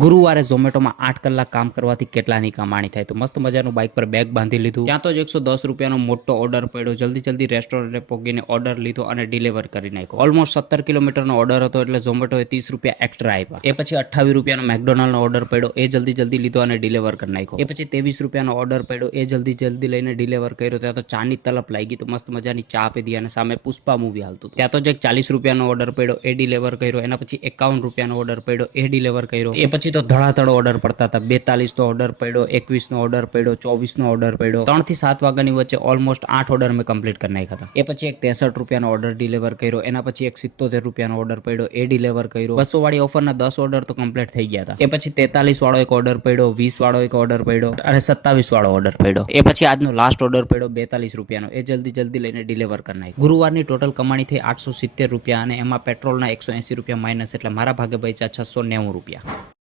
ગુરુવારે ઝોમેટોમાં 8 કલાક કામ કરવાથી કેટલાની કમાણી થાય? તો મસ્ત મજાનું બાઇક પર બેગ બાંધી લીધું, ત્યાં તો જ 110 રૂપિયાનો મોટો ઓર્ડર પડ્યો, જલ્દી રેસ્ટોરન્ટે પહોંચીને ઓર્ડર લીધો અને ડિલિવર કરી નાખ્યો. ઓલમોસ્ટ 17 કિલોમીટરનો ઓર્ડર હતો એટલે ઝોમેટોએ 30 રૂપિયા એક્સ્ટ્રા આપ્યા. એ પછી 28 રૂપિયાનો મેકડોનાલ્ડનો ઓર્ડર પડ્યો, એ જલ્દી લીધો અને ડિલિવર કરી નાખ્યો. એ પછી 23 રૂપિયાનો ઓર્ડર પડ્યો, એ જલ્દી લઈને ડિલિવર કર્યો. ત્યાં તો ચાની તલપ લાગી, તો મસ્ત મજાની ચા પીધી અને સામે પુષ્પા મૂવી હાલતું. ત્યાં તો જે 40 રૂપિયાનો ઓર્ડર પડ્યો, એ ડિલિવર કર્યો. એના પછી 51 રૂપિયાનો ઓર્ડર પડ્યો, એ ડિલિવર કર્યો. એ પછી તો ધડાધડ ઓર્ડર પડતા હતા. 42 નો ઓર્ડર પડ્યો, 21 નો ઓર્ડર પડ્યો, 24 નો ઓર્ડર પડ્યો. 3 થી 7 વાગ્યાની વચ્ચે ઓલમોસ્ટ 8 ઓર્ડર મેં કમ્પ્લીટ કરી નાખ્યા હતા. એ પછી એક 63 રૂપિયાનો ઓર્ડર ડિલિવર કર્યો. એના પછી એક 77 રૂપિયાનો ઓર્ડર પડ્યો, એ ડિલિવર કર્યો. 200 વાળી ઓફરના 10 ઓર્ડર તો કમ્પ્લીટ થઈ ગયા હતા. એ પછી 43 વાળો એક ઓર્ડર પડ્યો, 20 વાળો એક ઓર્ડર પડ્યો અને 27 વાળો ઓર્ડર પડ્યો. એ પછી આજનો લાસ્ટ ઓર્ડર પડ્યો 42 રૂપિયાનો, એ જલ્દી લઈને ડિલિવર કરી નાખ્યો. ગુરુવારની ટોટલ કમાણી થઈ 870 રૂપિયા અને એમાં પેટ્રોલના 180 રૂપિયા માઇનસ, એટલે મારા ભાગે બચ્યા 690 રૂપિયા.